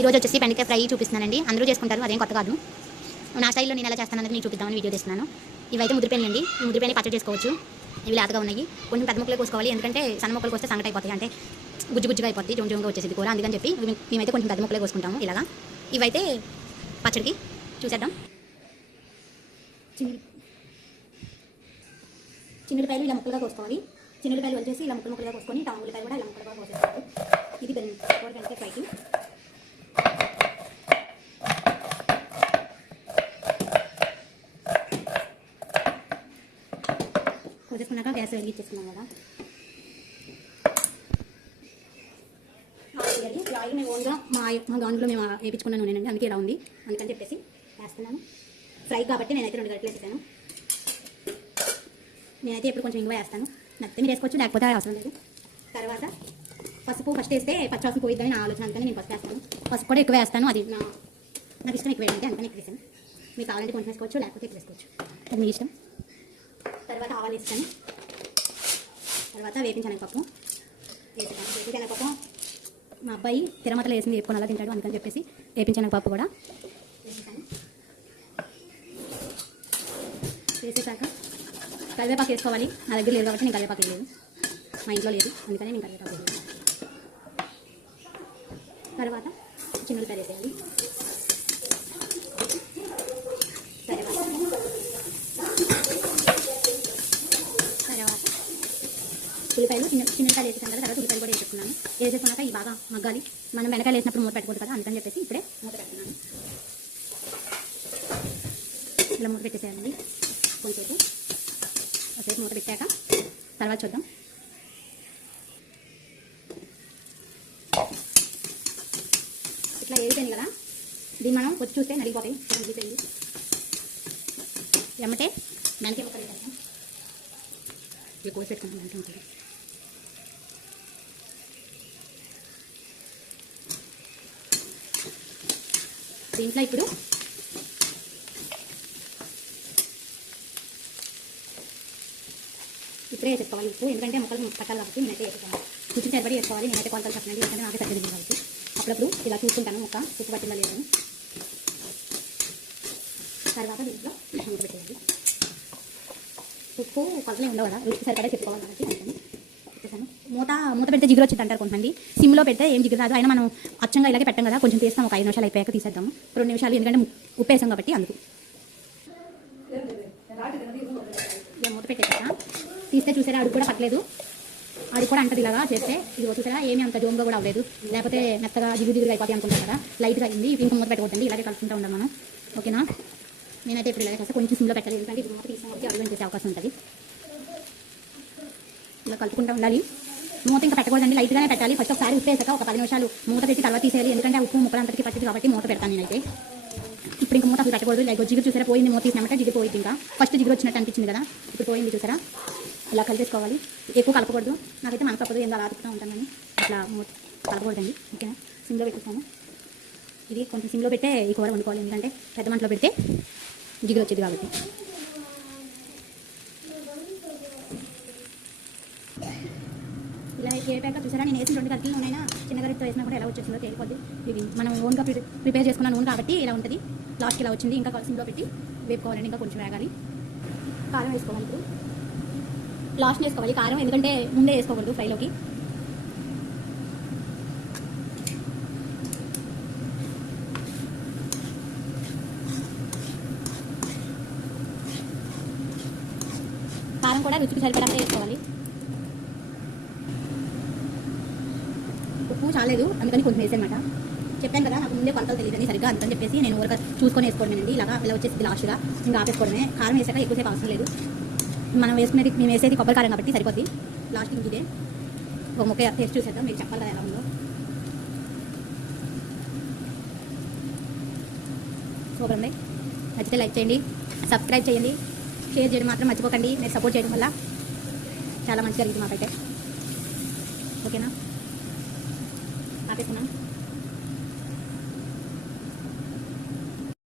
ఈరోజు వచ్చేసి బెండకాయ ఫ్రై చూపిస్తున్నానండి. అందరూ చేసుకుంటారు, అదేం కొత్త కాదు. నా స్టైల్లో నేను ఎలా చేస్తానన్నది మీకు చూపిద్దామని వీడియో తీస్తున్నాను. ఇవైతే ముద్రపేని అండి. ఈ ముద్రపేని పచ్చడి చేసుకోవచ్చు. ఇవి లేతగా ఉన్నాయి. కొంచెం పెద్ద ముక్కలు కోసుకోవాలి, ఎందుకంటే సన్న ముక్కలు కోస్తే సంగటి అయిపోతాయి, అంటే గుజ్జుగా అయిపోద్ది, జోంగా వచ్చేసింది కూర. అందుకని చెప్పి మేమైతే కొంచెం పెద్ద ముక్కలే కోసుకుంటాము ఇలాగా. ఇవైతే పచ్చడికి చూసేద్దాం. చిన్నులపాయలు ఇలా ముక్కలుగా కోసుకోవాలి. చిన్నులపాయలు వచ్చేసి ఇలా ముక్కలుగా కోసుకొని టమాటాలు కూడా ఇలా ముక్కలుగా కోసేస్తారు. ఇది బెండకాయ ఫ్రైకి. కోసేసుకున్నాక గ్యాస్ వెలిగించేసుకున్నాం కదా. ఆయిల్ మేము ఓన్గా మా గాండ్లో మేము వేయించుకున్న నూనెనండి, అందుకే ఇలా ఉంది. అందుకని చెప్పేసి వేస్తున్నాను. ఫ్రై కాబట్టి నేనైతే 2 గంటలు వేసాను. నేనైతే ఎప్పుడు కొంచెం ఇంగువ వేస్తాను. నచ్చితే మీరు వేసుకోవచ్చు, లేకపోతే అవసరం లేదు. తర్వాత పసుపు ఫస్ట్ వేస్తే పచ్చివాసన పోయిద్దని నా ఆలోచన, అందుకని నేను పసుపు వేస్తాను. పసుపు కూడా ఎక్కువ వేస్తాను, అది నాకు ఇష్టం ఎక్కువ వేయండి, అందుకని ఎక్కువ వేసాను. మీకు కావాలంటే కొంచెం వేసుకోవచ్చు, లేకపోతే ఎక్కువ వేసుకోవచ్చు, అది మీ ఇష్టం. తర్వాత ఆవాలు వేస్తాను. తర్వాత వేపించనగపప్పు వేసాను. వేపించనగపప్పు మా అబ్బాయి తిరమతలో వేసింది వేపుకొని అలా తింటాడు, అందుకని చెప్పేసి వేపించనగపప్పు కూడా వేసేసాను. వేసేసాక కరివేపాకు వేసుకోవాలి. నా దగ్గర లేదు కాబట్టి నేను కరివేపాకు లేదు, మా ఇంట్లో లేదు, అందుకని నేను కరివేపాకు లేదు. తర్వాత చిన్నులపాయలు వేసేయాలి. ఉల్లిపాయలు చిన్నకాయలు వేసేసాను కదా, తర్వాత ఉల్లిపాయలు కూడా వేసుకున్నాను. వేసేసుకున్నాక ఈ బాగా మగ్గాలి. మనం బెండకాయలు వేసినప్పుడు మూత పెట్టకూడదు కదా, అందుకని చెప్పేసి ఇప్పుడే మూత పెడుతున్నాను. ఇలా మూత పెట్టేసేయాలండి. కొంచెం మూత పెట్టాక తర్వాత చూద్దాం. ఇట్లా వేగిపోయింది కదా, దీన్ని మనం వచ్చి చూస్తే నలిగిపోతాయి. నలిగిపోయింది ఎమ్మటే బెండకాయ ముక్కలు వేసేస్తాం. ఇక కోసి పెట్టుకుంటాం బెండకాయ ముక్కలు. దీంట్లో ఇప్పుడు ఇప్పుడే వేసుకోవాలి ఉప్పు, ఎందుకంటే ముక్కలు పట్టాలి కాబట్టి నేనైతే వేసుకోవాలి. రుచి సరిపడి వేసుకోవాలి. నేనైతే కొలతలు చెప్పండి, ఎందుకంటే నాకే సరిగ్గా కాబట్టి అప్పుడప్పుడు ఇలా చూసుకుంటాను ముక్క ఉప్పు పట్టిందా లేదు. తర్వాత దీంట్లో మూత పెట్టేయాలి. ఉప్పు కొలతలే ఉండవు కదా, రుచి సరిపడే చెప్పుకోవాలి కాబట్టి అందుకని పెట్టేసాను. మూత పెడితే జిగురు వచ్చింది అంటారు కొంతమంది. సిమ్లో పెడితే ఏం జిగురు రాదు. అయినా మనం అచ్చంగా ఇలాగే పెట్టాం కదా, కొంచెం తీస్తాం. ఒక 5 నిమిషాలు అయిపోయాక తీసేద్దాము. 2 నిమిషాలు, ఎందుకంటే ఉప్పు వేసాం కాబట్టి అందుకు. మూత పెట్టేసా తీస్తే చూసారా, అడుగు కూడా పట్టలేదు. అడుగు కూడా అంటది ఇలాగా చేస్తే. ఇది చూసారా, ఏమీ అంత జోమ్గా కూడా అవ్వలేదు. లేకపోతే మెత్తగా జిగురు అయిపోతాయి అనుకుంటాం కదా, లైట్గా అయింది. ఇంకా మూత పెట్టకూడదండి, ఇలాగే కలుపుకుంటూ ఉంటాం మనం, ఓకేనా. నేనైతే ఇప్పుడు ఇలాగే కాస్త కొంచెం సిమ్లో పెట్టాలి, ఎందుకంటే ఇది మూత తీసిన కాబట్టి అడుగు చేసే అవకాశం ఉంటుంది. ఇలా కలుపుకుంటూ ఉండాలి. మూత ఇంకా పెట్టకూడదండి, లైట్గానే పెట్టాలి. ఫస్ట్ ఒకసారి ఉప్పు వేసాక ఒక 10 నిమిషాలు మూత పెట్టి తర్వాత తీసేయాలి, ఎందుకంటే ఉప్పు ముక్కలంతటికి పట్టింది కాబట్టి మూత పెడతాను నేనైతే. ఇప్పుడు ఇంకా మూత అసలు పెట్టకూడదు. లైక్ జిగురు చూసారా పోయింది, మూత తీసినామంటే జిగురు పోయింది. ఇంకా ఫస్ట్ జిగురు వచ్చినట్టు అనిపించింది కదా, ఇప్పుడు పోయింది చూసారా. ఇలా కలిపేసుకోవాలి, ఎక్కువ కలపకూడదు. నాకైతే మనసు తప్పదు, ఏదో అలా ఆడుతూ ఉంటానని అట్లా మూత కలపకూడదండి, ఓకేనా. సిమ్లో పెట్టేస్తాను. ఇది కొంచెం సిమ్లో పెట్టే ఈ కూర వండుకోవాలి, ఎందుకంటే పెద్ద మంటలో పెడితే జిగురు వచ్చేది కాబట్టి. ఇలా ఏపాక చూసారా, నేను వేసిన 2 గంటల నూనె చిన్న గరిటతో వేసినా కూడా ఎలా వచ్చేసిందో తేలిపోద్ది. ఇది మనం ఓన్గా ప్రిపేర్ చేసుకున్న నూనె కాబట్టి ఇలా ఉంటుంది. లాస్ట్కి ఇలా వచ్చింది. ఇంకా సిమ్లో పెట్టి వేపుకోవాలండి, ఇంకా కొంచెం వేగాలి. కారం వేసుకోవాలి. ఇప్పుడు లాస్ట్ వేసుకోవాలి కారం, ఎందుకంటే ముందే వేసుకోకూడదు ఫ్రైలోకి. కారం కూడా రుచికి సరిపడా వేసుకోవాలి. ఉప్పు చాలేదు, అందుకని కొంచెం వేసేమాట. చెప్పాను కదా, నాకు ముందే కొలతలు తెలియదని సరిగ్గా, అంతని చెప్పేసి నేను ఊరక చూసుకొని వేసుకోవడమేనండి. ఇలా వచ్చేసి లాస్ట్గా ఇంకా ఆపేసుకోవడమే. కారం వేసాక ఎక్కువసేపు అవసరం లేదు. మనం వేసుకునేది, మేము వేసేది కొబ్బరి కారం కాబట్టి సరిపోద్ది. లాస్ట్ ఇదే ఒక ముక్క టేస్ట్ చూసేద్దాం, మీకు చెప్పాలి కదా ఎలా ఉందో. సూపర్ ఉంది. నచ్చితే లైక్ చేయండి, సబ్స్క్రైబ్ చేయండి, షేర్ చేయడం మాత్రం మర్చిపోకండి. మీరు సపోర్ట్ చేయడం వల్ల చాలా మంచి జరిగింది మాకైతే, ఓకేనా. ఆపేస్తున్నాను.